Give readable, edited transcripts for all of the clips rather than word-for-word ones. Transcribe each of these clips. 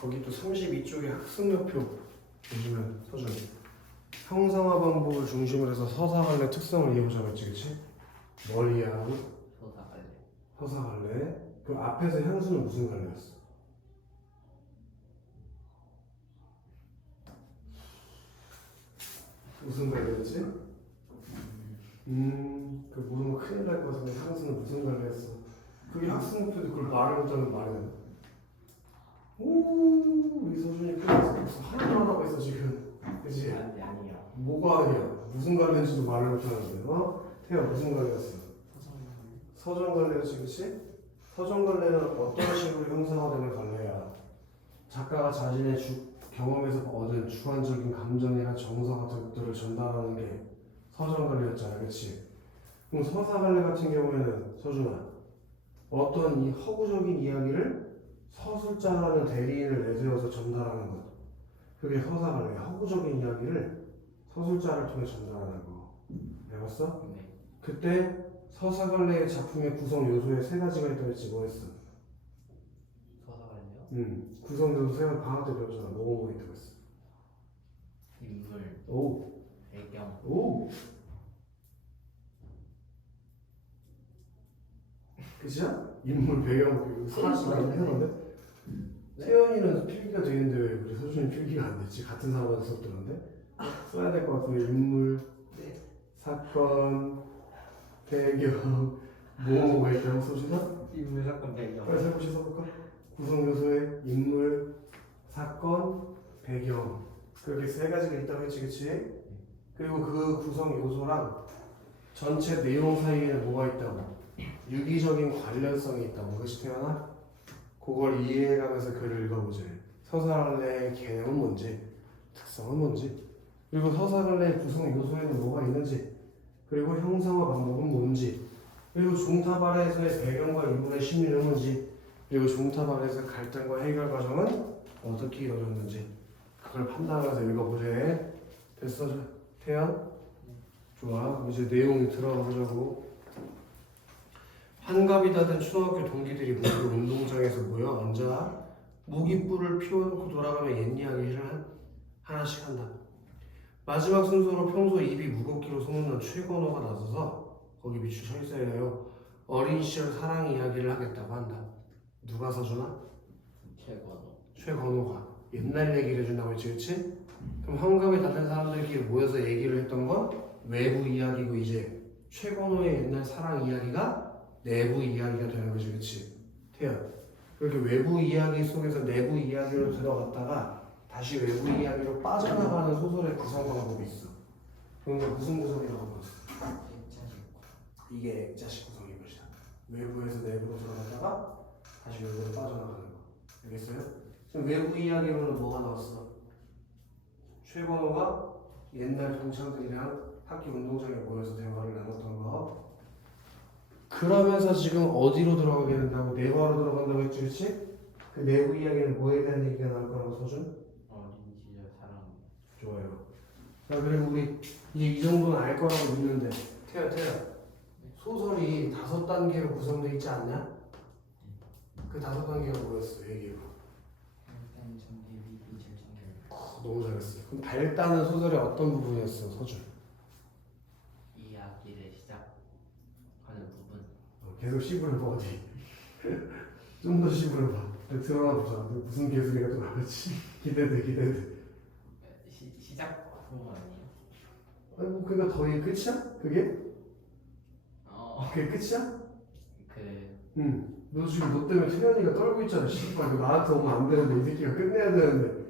거기 또 32쪽에 학습목표 보시면 서준 형상화 방법을 중심으로 해서 서사갈래 특성을 이해보자고 했지, 그치? 뭘 이해하고? 서사갈래. 서사갈래. 그 앞에서 향수는 무슨 갈래였어? 무슨 갈래였지? 그 모르면 큰일 날 것 같은데 향수는 무슨 갈래였어? 그게 학습목표도 그걸 말을 못하는 말이 되나? 오, 우리 서준이 그래서 하나도 안 하고 있어 지금, 그치? 아니야. 뭐가 아니야? 무슨 갈래인지도 말을 못하는데, 어? 태야 무슨 갈래였어? 서정 갈래였지, 그치? 서정 갈래는 어떤 식으로 형상화되는 갈래야? 작가가 자신의 경험에서 얻은 주관적인 감정이나 정서 같은 것들을 전달하는 게 서정 갈래였잖아, 그치? 그럼 서사 갈래 같은 경우에는 서준아, 어떤 이 허구적인 이야기를 서술자라는 대리인을 내세워서 전달하는 것, 그게 서사 갈래야. 허구적인 이야기를 서술자를 통해 전달하는 거. 배웠어? 네. 그때 서사갈래의 작품의 구성 요소에 세 가지가 있다고 했지. 뭐 했어? 서사갈래요? 구성 요소 세 가지 방학 때 배웠잖아. 뭐뭐 있다고 했어? 인물, 오. 배경. 오. 그치야? 인물 배경 사실 안 해놨네. 태연이는 필기가 되는데 왜 우리 서준이 필기가 안 됐지? 같은 사람한테 수업 들었는데? 써야 될 것 같은데. 인물, 네. 사건, 배경, 뭐가 있다고 서준아? 인물, 사건, 배경. 빨리 살포시 써볼까? 구성 요소에 인물, 사건, 배경, 그렇게 세 가지가 있다고 했지, 그치? 그리고 그 구성 요소랑 전체 내용 사이에는 뭐가 있다고? 유기적인 관련성이 있다고. 그것이 태어나? 그걸 이해해가면서 글을 읽어보자. 서사갈래의 개념은 뭔지, 특성은 뭔지, 그리고 서사갈래의 구성 요소에는 뭐가 있는지, 그리고 형상화 방법은 뭔지, 그리고 종탑 아래에서의 배경과 인물의 심리는 뭔지, 그리고 종탑 아래에서 갈등과 해결 과정은 어떻게 이루어졌는지, 그걸 판단하면서 읽어보래. 됐어, 태연? 좋아. 그럼 이제 내용 들어가 보자고. 한갑이 다 된 초등학교 동기들이 모두 운동장에서 모여 앉아 모깃불을 피워놓고 돌아가며 옛 이야기를 하나씩 한다. 마지막 순서로 평소 입이 무겁기로 소문난 최건호가 나서서 거기 밑줄 쳐 있어야 해요. 어린 시절 사랑 이야기를 하겠다고 한다. 누가 서주나? 최건호. 최건호가 옛날 얘기를 해준다고 했지, 그치? 그럼 한갑에 다 된 사람들끼리 모여서 얘기를 했던 건 외부 이야기고, 이제 최건호의 옛날 사랑 이야기가 내부 이야기가 되는 거지, 그치? 태연, 그렇게 외부 이야기 속에서 내부 이야기로 들어갔다가 다시 외부 이야기로 빠져나가는 소설의 구성 방법이 있어. 그건 무슨 구성이라고 불렀어? 이게 액자식 구성인 것이다. 외부에서 내부로 들어갔다가 다시 외부로 빠져나가는 거. 알겠어요? 지금 외부 이야기로는 뭐가 나왔어? 최건호가 옛날 동창들이랑 학교 운동장에 모여서 대화를 나눴던 거. 그러면서 지금 어디로 들어가게 된다고? 내부로 들어간다고 했지, 그치? 그 내부 이야기는 뭐에 대한 얘기가 나올 거라고 서준? 어린 시절 사랑. 좋아요. 자, 그리고 우리 이제 이 정도는 알 거라고 믿는데, 태연. 소설이 5단계로 구성되어 있지 않냐? 그 5단계가 뭐였어? 얘기해봐. 일단 전기, 위기, 절정결. 너무 잘했어. 그럼 발단은 소설의 어떤 부분이었어, 서준? 이야기를 시작하는 부분. 계속 씹으려봐, 어디? 좀 더 씹으려봐. 들어가 보자. 무슨 개소리가 또 나올지. 기대돼. 시작 부분 아니에요? 아이고, 그니까 더 이게 끝이야? 그게? 그게 끝이야? 그 너 지금 너 때문에 태연이가 떨고 있잖아. 씨발, 이거 나한테 오면 안 되는데, 이 새끼가 끝내야 되는데.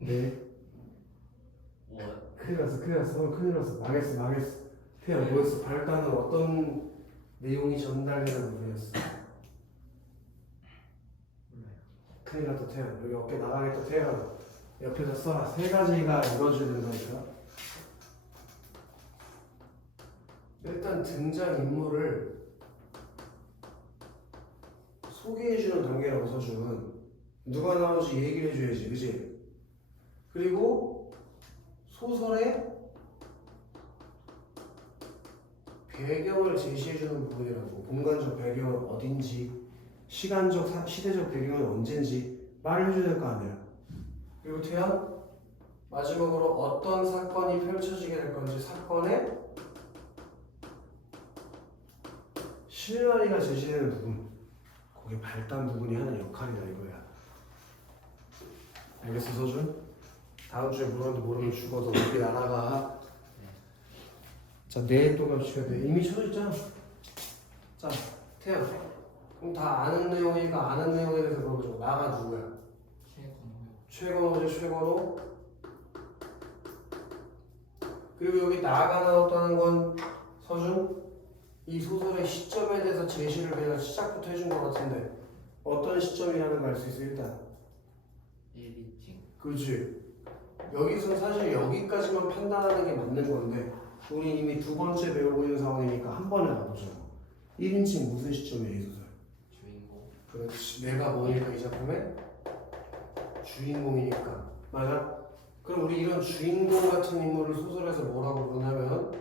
네. 뭐? 큰일 났어. 망했어. 태연, 뭐였어? 발단은 어떤 내용이 전달되는 부분이었어? 몰라요. 큰일 났다, 태연. 여기 어깨 나가겠다, 태연. 옆에서 써라. 3가지가 이루어져야 된다니까. 일단 등장인물을 소개해주는 단계라고 서준. 누가 나오는지 얘기를 해줘야지, 그치? 그리고 소설의 배경을 제시해주는 부분이라고. 공간적 배경은 어딘지, 시대적 배경은 언젠지 말을 해줘야 될 거 아니에요. 그리고 태연 마지막으로 어떤 사건이 펼쳐지게 될 건지 사건의 실마리가 제시되는 부분, 거기에 발단 부분이 하는 역할이다 이거야. 알겠어 서준? 다음 주에 물어도 모르면 죽어서 어떻게 나가가. 자 내일 또 갑시다. 이미 쳐졌잖아. 자 태연 그럼 다 아는 내용이니까 아는 내용에 대해서 물어보죠. 나가 누구야? 최건호죠. 최건호. 그리고 여기 나가 나왔다는 건 서준 이 소설의 시점에 대해서 제시를 그냥 시작부터 해준 것 같은데 어떤 시점이라는 걸 알 수 있어 일단. 1인칭. 그렇지. 여기서 사실 여기까지만 판단하는 게 맞는 건데 우리 이미 두 번째 배우고 있는 상황이니까 한 번에 가보죠. 1인칭 무슨 시점이야 이 소설? 주인공. 그렇지. 내가 뭐니까 이 작품의 주인공이니까. 맞아? 그럼 우리 이런 주인공 같은 인물을 소설에서 뭐라고 부르냐면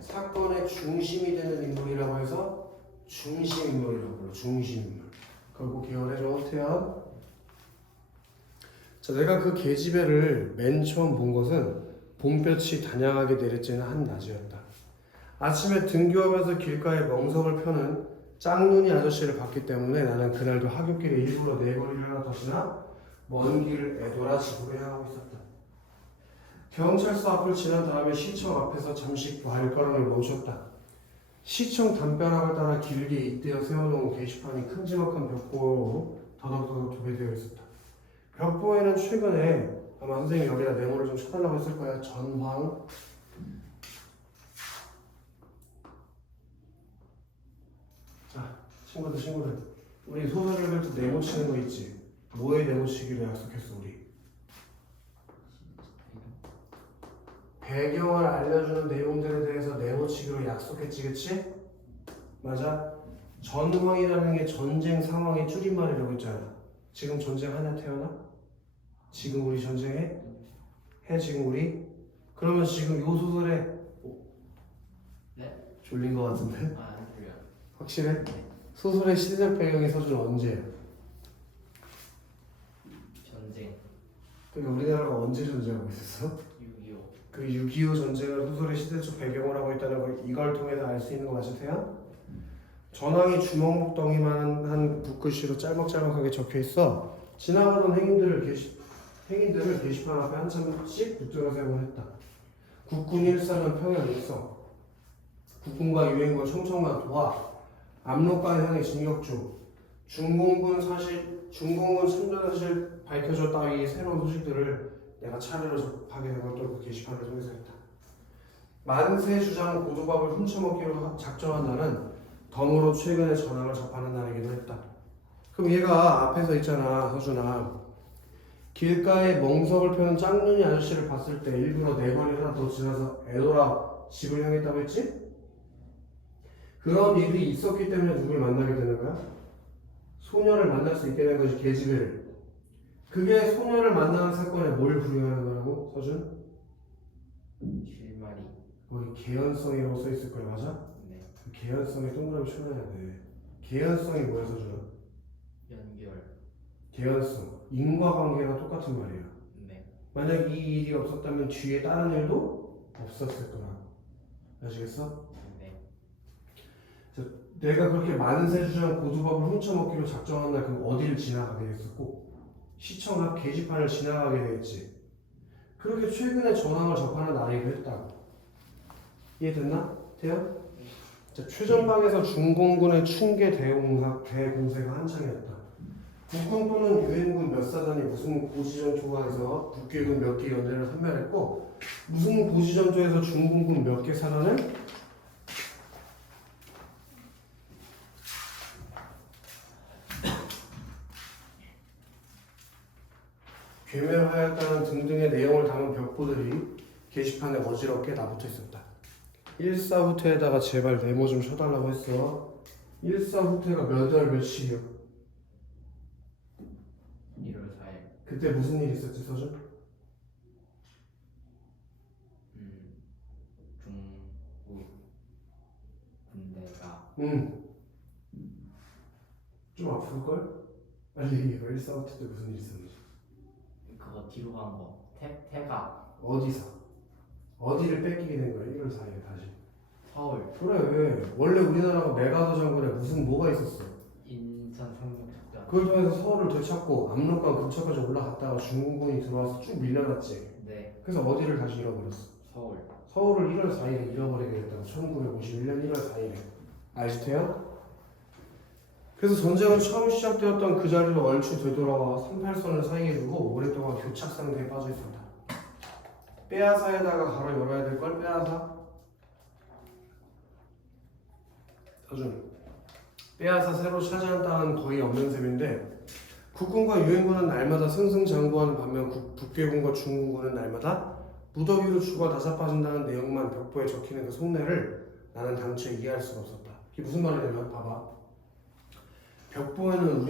사건의 중심이 되는 인물이라고 해서 중심 인물이라고 불러. 중심 인물. 그걸 꼭 기억해줘 태연. 자, 내가 그 계집애를 맨 처음 본 것은 봄볕이 다냥하게 내리쬐는 한 낮이었다. 아침에 등교하면서 길가에 멍석을 펴는 짝눈이 아저씨를 봤기 때문에 나는 그날도 하굣길에 일부러 네 거리를 하나 더 지나 먼 길을 애돌아 집으로 향하고 있었다. 경찰서 앞을 지난 다음에 시청 앞에서 잠시 발걸음을 멈췄다. 시청 담벼락을 따라 길게 잇대어 세워놓은 게시판이 큼지막한 벽보로 더덕더덕 도배되어 있었다. 벽보에는 최근에 아마 선생님이 여기다 메모를 좀 쳐달라고 했을 거야. 전황. 자, 친구들. 우리 소설 읽을 때 네모 치는 거 있지? 뭐에 네모 치기로 약속했어 우리? 배경을 알려주는 내용들에 대해서 네모 치기로 약속했지, 그치? 맞아? 전황이라는 게 전쟁 상황의 줄임말이라고 했잖아. 지금 전쟁 하냐 태어나? 지금 우리 전쟁해? 해 지금 우리? 그러면 지금 요 소설에 네? 졸린 거 같은데? 안 들려. 확실해? 소설의 시대적 배경이 서준 언제야? 전쟁. 그러니까 우리나라가 언제 전쟁하고 있었어? 6.25. 그 6.25 전쟁을 소설의 시대적 배경을 하고 있다는 걸 이걸 통해서 알 수 있는 거 맞죠 태연? 전황이 주먹목덩이만 한 붓글씨로 짤막짤막하게 적혀 있어. 지나가던 행인들을 게시판 앞에 한참씩 붙들어 세우곤 했다. 국군 일사는 평양 일성, 국군과 유엔군 청청만 도하, 압록강 향해 진격중, 중공군 참전 사실 밝혀져 따위 새로운 소식들을 내가 차례로 접하게 된 것도 그 게시판을 통해서 했다. 만세 주장 고두밥을 훔쳐먹기로 작정한 날은 덤으로 최근의 전황을 접하는 날이기도 했다. 그럼 얘가 앞에서 있잖아 서준아. 길가에 멍석을 펴는 짝눈이 아저씨를 봤을 때 일부러 네 거리 하나 더 지나서 애돌아 집을 향했다고 했지? 그런 일이 있었기 때문에 누굴 만나게 되는 거야? 소녀를 만날 수 있게 된 것이 계집애를. 그게 소녀를 만나는 사건에 뭘 부여하는 거라고 서준? 실마리. 거기 개연성이라고 써 있을 거야 맞아? 네. 그 개연성에 동그라미 쳐놔야 돼. 개연성이 뭐야 서준아? 연결. 개연성, 인과관계가 똑같은 말이야. 네. 만약 이 일이 없었다면 뒤에 다른 일도 없었을 거라고. 아시겠어? 네. 내가 그렇게 만세주장 고두밥을 훔쳐먹기로 작정한 날 그럼 어디를 지나가게 됐었고 시청 앞 게시판을 지나가게 되겠지. 그렇게 최근에 전황을 접하는 날이기도 했다고. 이해됐나? 태연? 자, 최전방에서 중공군의 충계 대공세가 한창이었다. 국군 또는 유엔군 몇 사단이 무슨 고지전투에서 북괴군 몇 개 연대를 섬멸했고 무슨 고지전투에서 중공군 몇 개 사단을 괴멸하였다는 등등의 내용을 담은 벽보들이 게시판에 어지럽게 나붙어 있었다. 일사후퇴에다가 제발 메모 좀 쳐달라고 했어. 일사후퇴가 몇 월 며칠이요? 1월 4일. 그때 무슨 일 있었지 서준? 중국 군대가 없을걸? 빨리 얘기해봐. 1사부터 때 무슨 일 있었는지. 그거 뒤로 간 거. 태가 어디서? 어디를 뺏기게 된 거야? 1월 4일에 다시. 서울 그래. 원래 우리나라가 메가더 장군에 무슨 뭐가 있었어? 인천 상륙작전. 그걸 통해서 서울을 되찾고 압록강 근처까지 올라갔다가 중국군이 들어와서 쭉 밀려났지. 네. 그래서 어디를 다시 잃어버렸어? 서울. 서울을 1월 4일에 잃어버리게 됐다고. 1951년 1월 4일에. 알지태요? 그래서 전쟁은 처음 시작되었던 그 자리로 얼추 되돌아와 38선을 사이에 두고 오랫동안 교착 상태에 빠져 있습니다. 빼앗아에다가 가로 열어야 될 걸. 빼앗아. 나중 빼앗아 새로 차지한 땅은 거의 없는 셈인데 국군과 유엔군은 날마다 승승장구하는 반면 북괴군과 중군군은 날마다 무더기로 죽어 다 자빠진다는 내용만 벽보에 적히는 그 속내를 나는 당최 이해할 수가 없었다. 이게 무슨 말이냐면 봐봐. 벽보에는